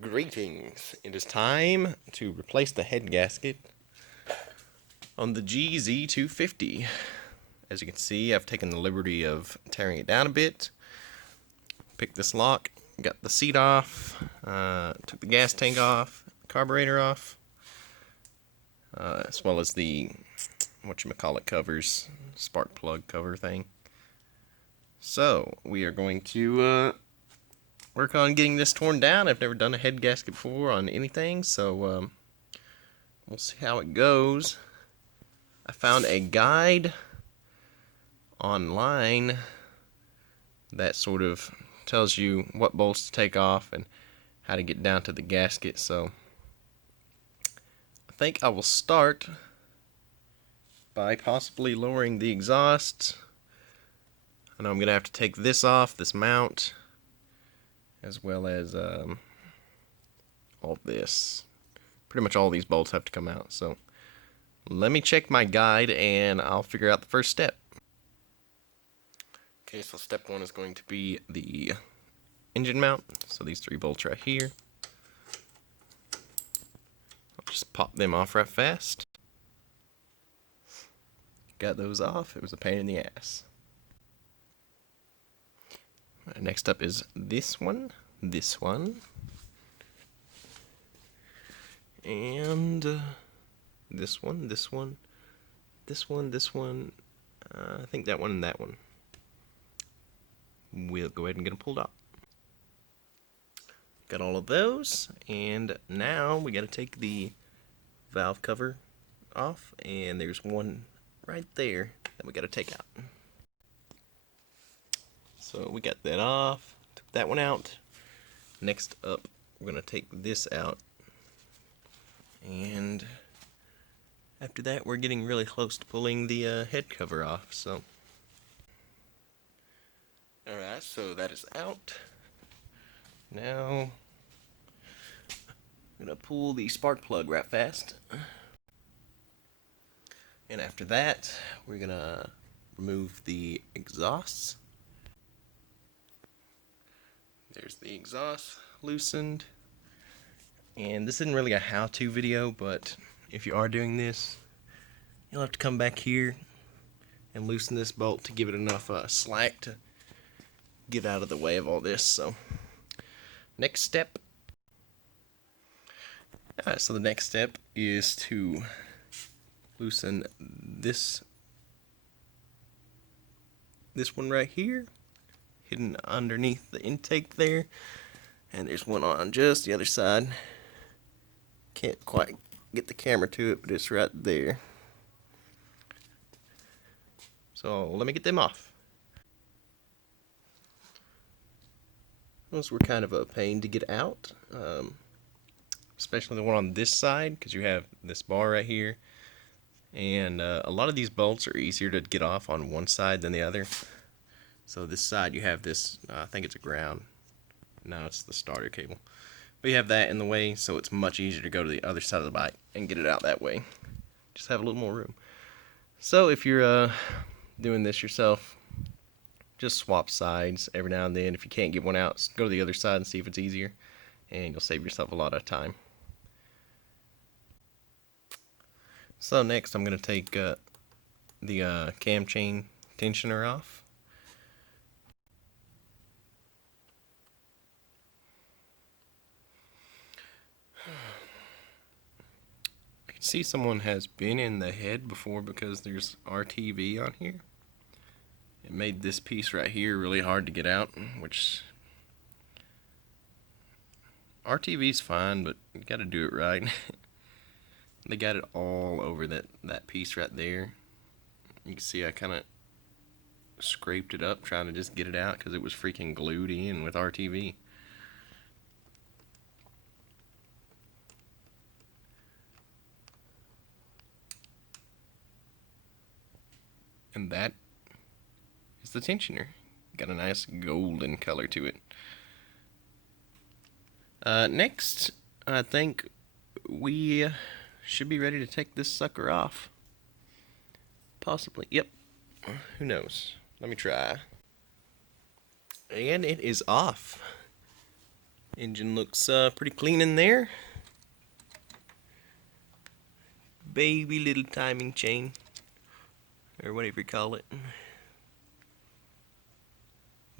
Greetings. It is time to replace the head gasket on the GZ250. As you can see, I've taken the liberty of tearing it down a bit. Picked this lock, got the seat off, took the gas tank off, carburetor off, as well as the whatchamacallit covers, spark plug cover thing. So, we are going to work on getting this torn down. I've never done a head gasket before on anything, so we'll see how it goes. I found a guide online that sort of tells you what bolts to take off and how to get down to the gasket, so I think I will start by possibly lowering the exhaust. I know I'm going to have to take this off, this mount, as well as all this. Pretty much all these bolts have to come out, so let me check my guide and I'll figure out the first step. Okay, so step one is going to be the engine mount. So these 3 bolts right here. I'll just pop them off right fast. Got those off. It was a pain in the ass. Right, next up is this one, and this one, this one. I think that one and that one. We'll go ahead and get them pulled off. Got all of those, and now we got to take the valve cover off, and there's one right there that we got to take out. So we got that off, took that one out. Next up, we're going to take this out, and after that we're getting really close to pulling the head cover off. So alright, so that is out. Now I'm going to pull the spark plug right fast, and after that we're going to remove the exhausts. There's the exhaust loosened. And this isn't really a how-to video, but if you are doing this, you'll have to come back here and loosen this bolt to give it enough slack to get out of the way of all this. So, next step. Alright, so the next step is to loosen this one right here, hidden underneath the intake there, and there's one on just the other side. Can't quite get the camera to it, but it's right there. So let me get them off. Those were kind of a pain to get out, especially the one on this side, because you have this bar right here, and a lot of these bolts are easier to get off on one side than the other. So this side you have this, I think it's a ground. No, it's the starter cable. But you have that in the way, so it's much easier to go to the other side of the bike and get it out that way. Just have a little more room. So if you're doing this yourself, just swap sides every now and then. If you can't get one out, go to the other side and see if it's easier, and you'll save yourself a lot of time. So next I'm going to take the cam chain tensioner off. See, someone has been in the head before because there's RTV on here. It made this piece right here really hard to get out, which RTV's fine, but you gotta do it right. They got it all over that piece right there. You can see I kind of scraped it up trying to just get it out because it was freaking glued in with RTV. And that is the tensioner. Got a nice golden color to it. Next, I think we should be ready to take this sucker off. Possibly. Yep. Who knows? Let me try. And it is off. Engine looks pretty clean in there. Baby little timing chain, or whatever you call it.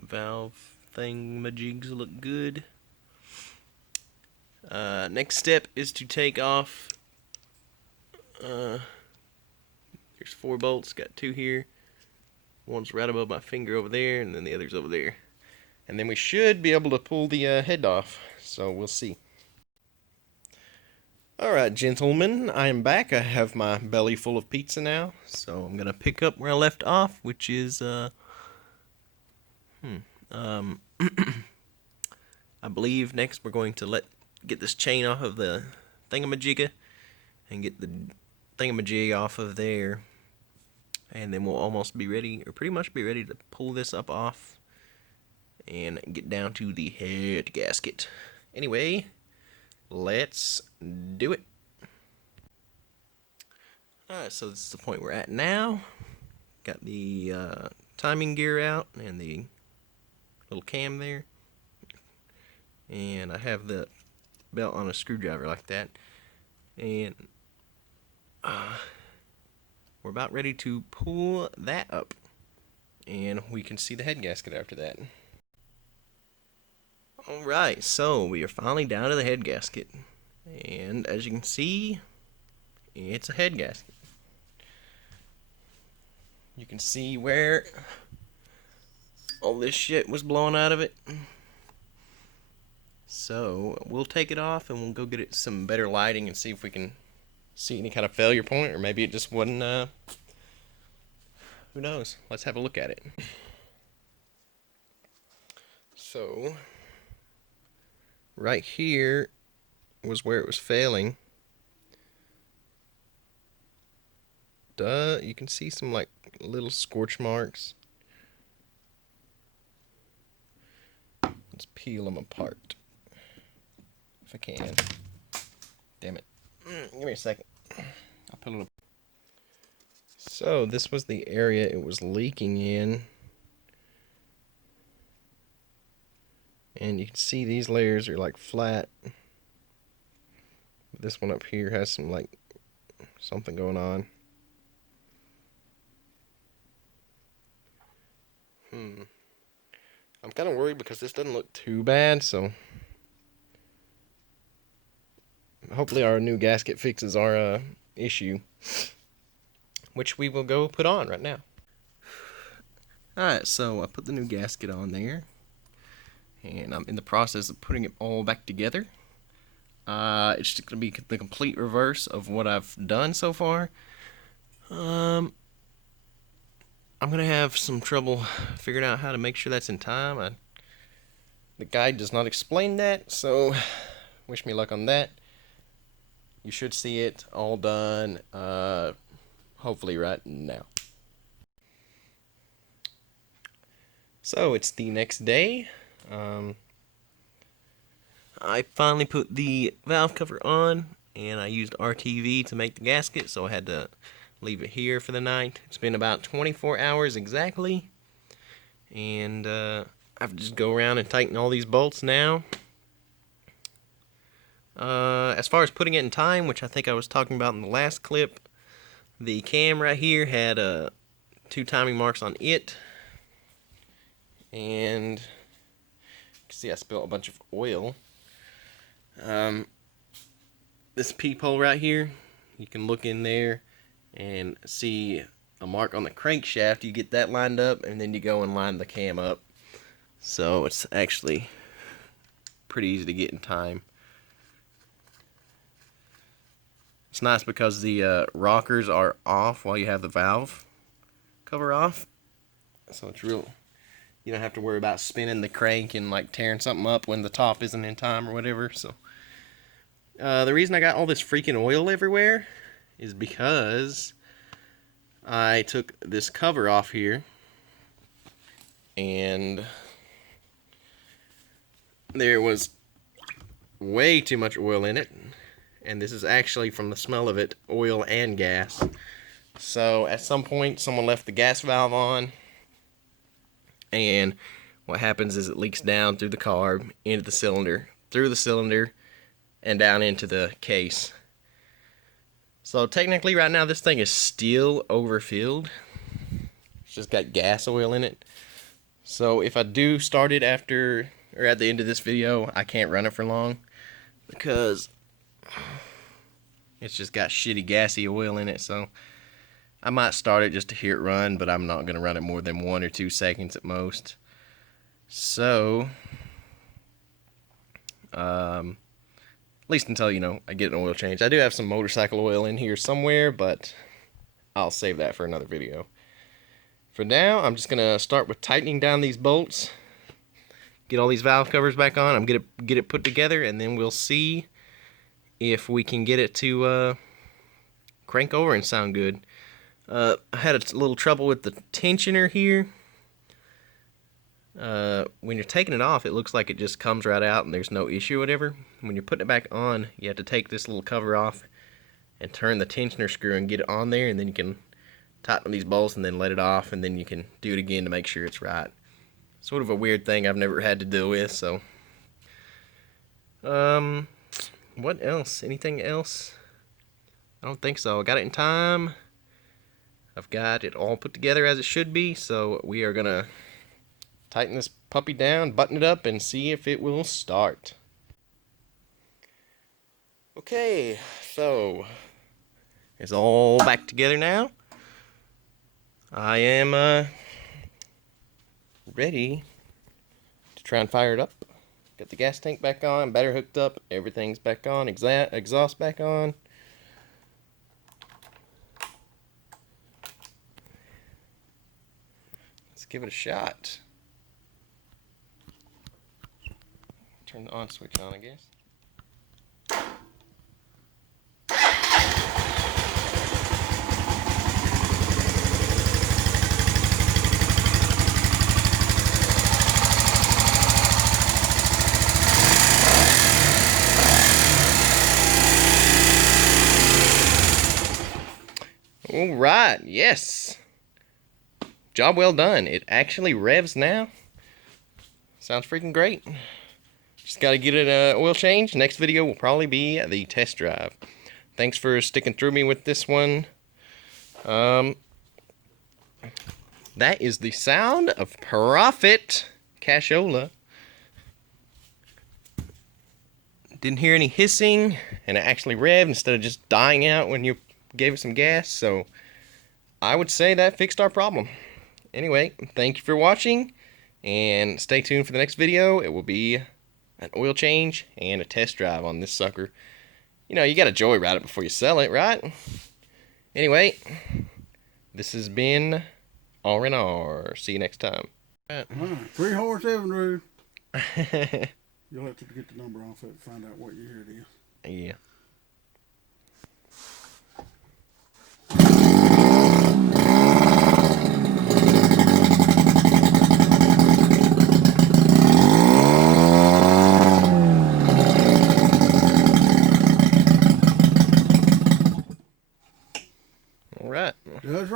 Valve thingamajigs look good. Next step is to take off. There's 4 bolts. Got 2 here. One's right above my finger over there, and then the other's over there. And then we should be able to pull the head off. So we'll see. Alright, gentlemen, I am back. I have my belly full of pizza now. So I'm going to pick up where I left off, which is, I believe next we're going to get this chain off of the thingamajigga and get the thingamajig off of there. And then we'll almost be ready, or pretty much be ready to pull this up off and get down to the head gasket. Anyway, let's do it. Alright, so this is the point we're at now. Got the timing gear out and the little cam there. And I have the belt on a screwdriver like that. And we're about ready to pull that up. And we can see the head gasket after that. Alright, so we are finally down to the head gasket. And as you can see, it's a head gasket. You can see where all this shit was blown out of it. So we'll take it off and we'll go get it some better lighting and see if we can see any kind of failure point, or maybe it just wasn't, who knows. Let's have a look at it. So right here was where it was failing. You can see some like little scorch marks. Let's peel them apart if I can. Damn it. Give me a second. I'll put it up. So this was the area it was leaking in. And you can see these layers are like flat. This one up here has some like something going on. I'm kind of worried because this doesn't look too bad, so hopefully our new gasket fixes our issue, which we will go put on right now. Alright, so I put the new gasket on there, and I'm in the process of putting it all back together. It's just going to be the complete reverse of what I've done so far. I'm going to have some trouble figuring out how to make sure that's in time. The guide does not explain that, so wish me luck on that. You should see it all done, hopefully right now. So it's the next day. I finally put the valve cover on, and I used RTV to make the gasket, so I had to leave it here for the night. It's been about 24 hours exactly, and I have to just go around and tighten all these bolts now. As far as putting it in time, which I think I was talking about in the last clip, the cam right here had 2 timing marks on it, and you can see I spilled a bunch of oil. This peephole right here, you can look in there and see a mark on the crankshaft. You get that lined up, and then you go and line the cam up. So it's actually pretty easy to get in time. It's nice because the rockers are off while you have the valve cover off. So it's real. You don't have to worry about spinning the crank and like tearing something up when the top isn't in time or whatever. So the reason I got all this freaking oil everywhere is because I took this cover off here and there was way too much oil in it, and this is actually, from the smell of it, oil and gas. So at some point someone left the gas valve on, and what happens is it leaks down through the carb into the cylinder, through the cylinder and down into the case. So technically right now this thing is still overfilled. It's just got gas oil in it. So if I do start it after or at the end of this video, I can't run it for long because it's just got shitty gassy oil in it. So I might start it just to hear it run, but I'm not going to run it more than 1 or 2 seconds at most. So at least until, you know, I get an oil change. I do have some motorcycle oil in here somewhere, but I'll save that for another video. For now, I'm just going to start with tightening down these bolts. Get all these valve covers back on. I'm going to get it put together, and then we'll see if we can get it to crank over and sound good. I had a little trouble with the tensioner here. When you're taking it off, it looks like it just comes right out and there's no issue or whatever. When you're putting it back on, you have to take this little cover off and turn the tensioner screw and get it on there, and then you can tighten these bolts and then let it off, and then you can do it again to make sure it's right. Sort of a weird thing I've never had to deal with, so. What else? Anything else? I don't think so. I got it in time. I've got it all put together as it should be, so we are gonna tighten this puppy down, button it up, and see if it will start. Okay, so it's all back together now. I am ready to try and fire it up. Got the gas tank back on, battery hooked up, everything's back on, exhaust back on. Let's give it a shot. Turn the on switch on, I guess. All right, yes. Job well done. It actually revs now. Sounds freaking great. Just got to get it an oil change. Next video will probably be the test drive. Thanks for sticking through me with this one. That is the sound of Profit Cashola. Didn't hear any hissing, and it actually revved instead of just dying out when you gave it some gas. So I would say that fixed our problem. Anyway, thank you for watching, and stay tuned for the next video. It will be an oil change and a test drive on this sucker. You know, you gotta joyride it before you sell it, right? Anyway, this has been R&R. See you next time. Alright, 3 horse Evinrude. You'll have to get the number off it and find out what year it is. Yeah.